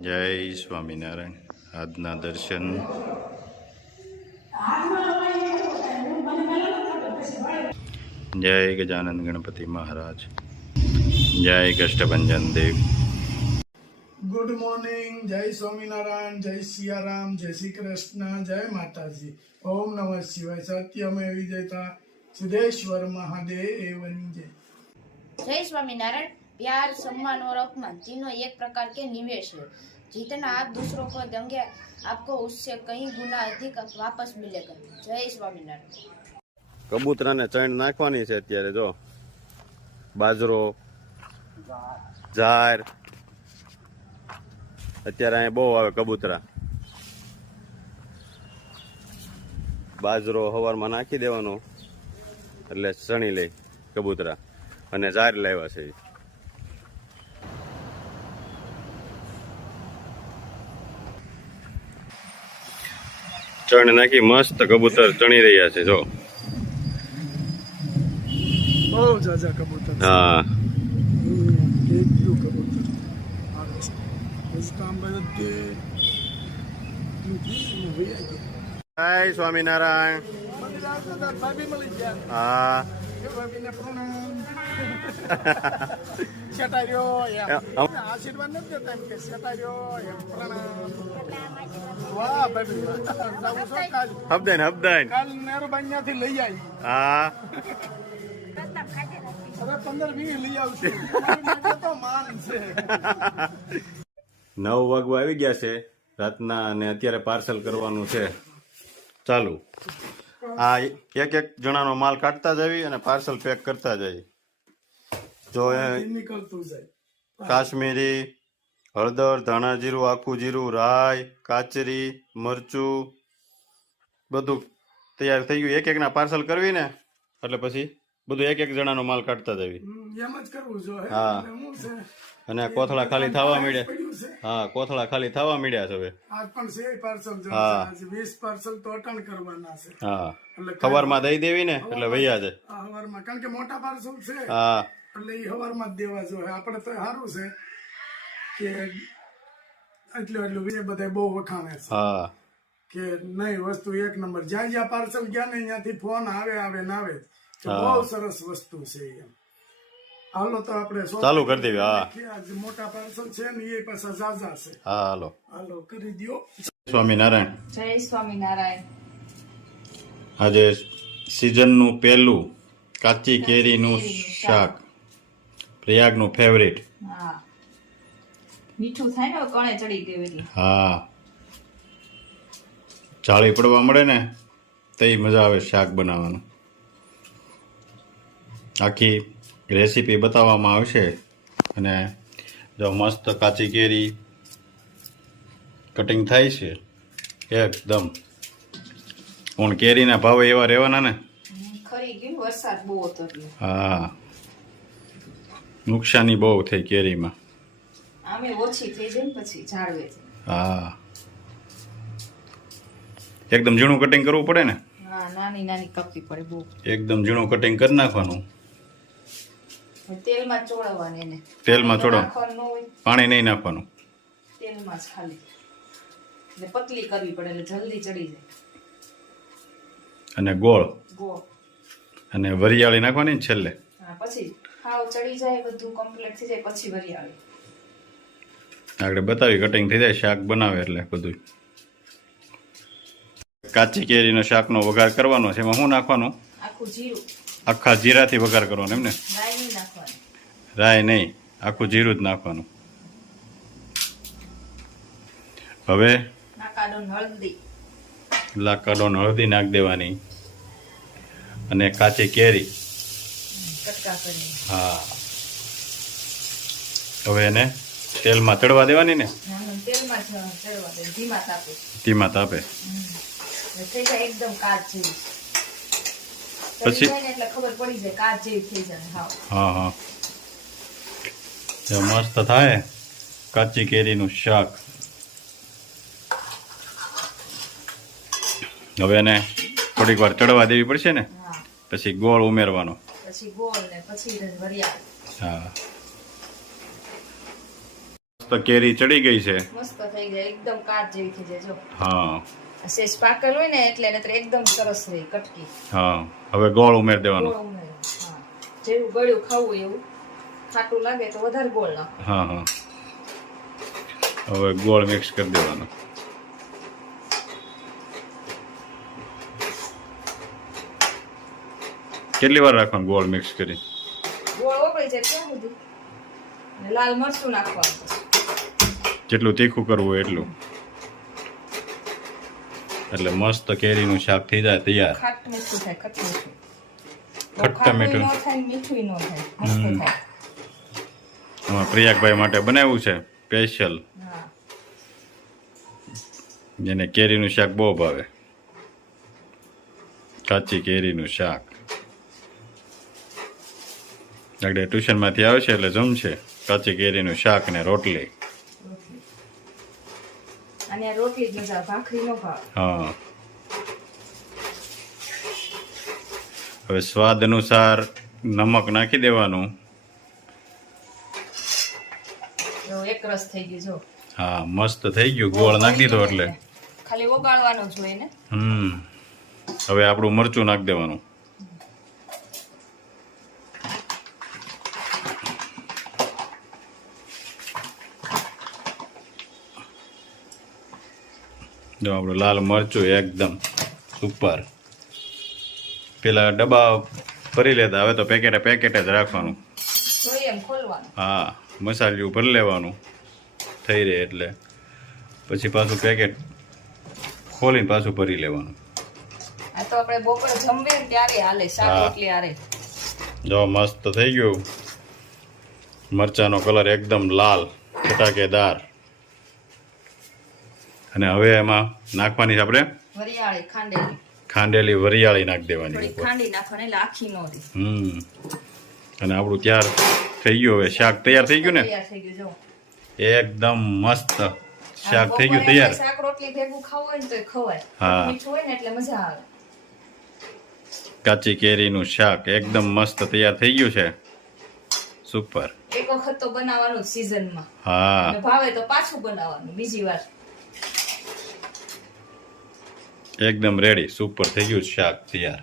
જય સ્વામિનારાયણ. આજના દર્શન. જય ગજાનંદ ગણપતિ મહારાજ. જય કષ્ટભંજન દેવ. Good morning. જય સ્વામિનારાયણ. જય સિયારામ. જય શ્રી કૃષ્ણ. જય માતાજી. ઓમ નમઃ શિવાય. સત્યમે વિજયતા सिद्धेश्वर महादेव जय. जय स्वामीनारायण. प्यार, सम्मान और अपमान तीनों एक प्रकार के निवेश है. जितना आप दूसरों को देंगे आपको उससे कई गुना अधिक वापस मिलेगा. जय स्वामीनारायण. કબૂતરાને ચણ નાખવાની છે અત્યારે. જો બાજરો, ઝાર અત્યારે અહીંયા બહુ આવે કબૂતરા. બાજરો સવારમાં નાખી દેવાનો એટલે ચણી લે કબૂતરા. અને ઝાર લાવ્યા છે. ચણ નાખી મસ્ત કબૂતર ચણી રહ્યા છે. જો બહુ જાજા કબૂતર. હા, કેટલું કબૂતર આવે છે. બસ કામ બધે જય સ્વામિનારાયણ. ભાભી મળી ગયા. હા, ભાભીને પ્રણામ. શેટાર્યો એમ આશીર્વાદ નથી દેતા, એમ કે શેટાર્યો એમ પ્રણામ. વાહ ભાભી, જાવું છો કાલ? હબદાન હબદાન. કાલ નેરુબાઈ ત્યાંથી લઈ આવી. હા, હવે 15-20 લઈ આવશે. તો માન છે. 9 વાગવા આવી ગયા છે રાતના અને અત્યારે પાર્સલ કરવાનું છે ચાલુ. આ એક જણાનો માલ કાઢતા જવી અને પાર્સલ પેક કરતા જઈ. જો નીકળતું જાય. કાશ્મીરી, હળદર, ધાણા જીરું, આખું જીરું, રાઈ, કાચરી, મરચું બધું તૈયાર થઈ ગયું. એક ના પાર્સલ કરવી ને એટલે પછી બધું એક જણાનો માલ કાઢતા જવી. એમ જ કરવું જોઈએ. હા, અને કોથળા ખાલી થવા મળ્યા. હા, કોથળા ખાલી થવા મળ્યા છે હવે. આજ પણ છે પાર્સલ. હા, 20 પાર્સલ તો અટણ કરવાના છે. હા, સવારમાં દઈ દેવી ને એટલે વૈયા છે. હવારમાં, કારણ કે મોટા પાર્સલ છે. હા, એટલે એ હવારમાં જ દેવા જોઈએ. આપણે તો સારું છે કે એટલું બધા બહુ વખાણે છે. હા, કે નહીં, વસ્તુ એક નંબર. જ્યાં જ્યાં પાર્સલ ગયા ને ત્યાંથી ફોન આવે ના આવે કે બહુ સરસ વસ્તુ છે એમ. હાલો તો આપણે ચાલુ કરી દેવી. હા, મોટા પાર્સલ છે ને એ પાછા ઝાઝા છે. હા, હાલો હાલો કરી દો. સ્વામિનારાયણ. જય સ્વામિનારાયણ. આજે સિઝનનું પહેલું કાચી કેરીનું શાક, પ્રયાગનું ફેવરિટ. હા, મીઠું થાય ને કણે ચડી ગયું. હા, જાળી પડવા મળે ને તો મજા આવે શાક બનાવવાનું. આખી રેસીપી બતાવવામાં આવશે. અને જો મસ્ત કાચી કેરી કટિંગ થાય છે એકદમ. પણ કેરીના ભાવ એવા રહેવાના ને. ખરી ગયું, વરસાદ બહુ હતો. હા, નુકસાની બહુ થઈ કેરીમાં. આમે ઓછી થઈ જાય ને પછી ઝાડવે. હા, એકદમ ઝીણું કટિંગ કરવું પડે ને. હા, નાની નાની કપી પડે બહુ. એકદમ ઝીણું કટિંગ કરી નાખવાનું. તેલમાં ચોળવવાની એને. તેલમાં ચોળવ, નાખવાનું ન હોય, પાણી નહીં નાખવાનું. તેલમાં જ ખાલી. એટલે પતલી કરવી પડે એટલે જલ્દી ચડી જાય. અને ગોળ ગોળ અને વરિયાળી નાખવાની ને છેલ્લે. હા, પછી ખાવ ચડી જાય, બધું કમ્પ્લીટ થઈ જાય પછી વરિયાળી. આગળ બતાવી કટિંગ થઈ જાય શાક બનાવે એટલે બધું. કાચી કેરીનો શાકનો વઘાર કરવાનો છે. એમાં શું નાખવાનું? આખું જીરું. આખા જીરાથી વઘાર કરવાનો એમને? રાઈ નહીં નાખવાની. રાય નહીં, આખું જીરું જ નાખવાનું. હવે નાકાડો હળદી. લાકડો હળદી નાખી દેવાની અને કાચી કેરી. કટકા કરી. હા, હવે એને તેલમાં ચડવા દેવાની ને. તેલમાં ચડવા દે, ધીમા તાપે. ધીમા તાપે. થઈ જાય એકદમ કાચ જેવી. પછી એટલે ખબર પડી જાય કાચ જેવી થઈ જાય. હા, હા, મસ્ત થાય કાચી કેરીનું શાક. હવે એને થોડીક વાર ચડવા દેવી પડશે ને. પછી ગોળ ઉમેરવાનો. પછી ગોળ ને પછી વરિયાળી. હા, મસ્ત કેરી ચડી ગઈ છે. મસ્ત થઈ જાય, એકદમ કાચ જેવી થઈ જાય. જો હા સેજ પાકેલ હોય ને એટલે નહીતર એકદમ સરસ રહી કટકી. હા, હવે ગોળ ઉમેરી દેવાનો. ગોળ ઉમેરો. હા, જેવું ગળ્યું ખાવું એવું. ખાટું લાગે તો વધારે ગોળ નાખો. હા હા, હવે ગોળ મિક્સ કરી દેવાનો. કેટલી વાર રાખવાનું ગોળ મિક્સ કરી? ગોળ ઓગળી જાય ત્યાં સુધી. અને લાલ મરચું નાખવાનું. જેટલું તીખું કરવું હોય એટલું. એટલે મસ્ત કેરીનું શાક થઈ જાય તૈયાર. ખાટું મીઠું થાય, ખટ્ટું મીઠું. ખટ્ટા મીઠું. ન થાય ને મીઠું ન થાય. મસ્ત થાય. આમાં પ્રિયાકભાઈ માટે બનાવ્યું છે સ્પેશિયલ. હા. એને કેરીનું શાક બહુ ભાવે. કાચી કેરીનું શાક. આગળ ટ્યુશનમાંથી આવશે એટલે જમશે કાચી કેરીનું શાક ને રોટલી. અને આ રોટલી જ મજા, ભાખરી નો ભાવે. હા, હવે સ્વાદ અનુસાર નમક નાખી દેવાનું. જો એક રસ થઈ ગયું જો. હા, મસ્ત થઈ ગયું. ગોળ નાખી દીધો એટલે ખાલી ઓગાળવાનું જ હોય ને. હવે આપણું મરચું નાખી દેવાનું. જો આપણું લાલ મરચું એકદમ સુપર. પેલા ડબ્બા ભરી લેતા, હવે તો પેકેટ જ રાખવાનું. જોઈએ એમ ખોલવાનું. હા, મસાલિયું ભરી લેવાનું થઈ રહે એટલે પછી પાછું પેકેટ ખોલીને પાછું ભરી લેવાનું. આ તો આપણે બપોરે જમવીએ ને ત્યારે હાલે, શાક હા. રોટલી હારે. જો મસ્ત થઈ ગયું. મરચાનો કલર એકદમ લાલ ચટાકેદાર. અને હવે એમાં નાખવાની છે આપણે વરિયાળી ખાંડેલી. ખાંડેલી વરિયાળી નાખી દેવાની થોડી ઉપર. ખાંડી નાખવાની એટલે આખી નો રહે. અને આપણું તૈયાર થઈ ગયું. હવે શાક તૈયાર થઈ ગયું ને, તૈયાર થઈ ગયું જો. એકદમ મસ્ત શાક થઈ ગયું બપોરે તૈયાર. શાક રોટલી ભેગું ખાવું હોય ને તોય ખવાય. હા. મીઠું હોય ને એટલે મજા આવે. કાચી કેરીનું શાક એકદમ મસ્ત તૈયાર થઈ ગયું છે. સુપર. એક વખત તો બનાવવાનું સીઝનમાં. હા, અને ભાવે તો પાછું બનાવવાનું બીજી વાર. એકદમ રેડી. સુપર થઈ ગયું શાક તૈયાર.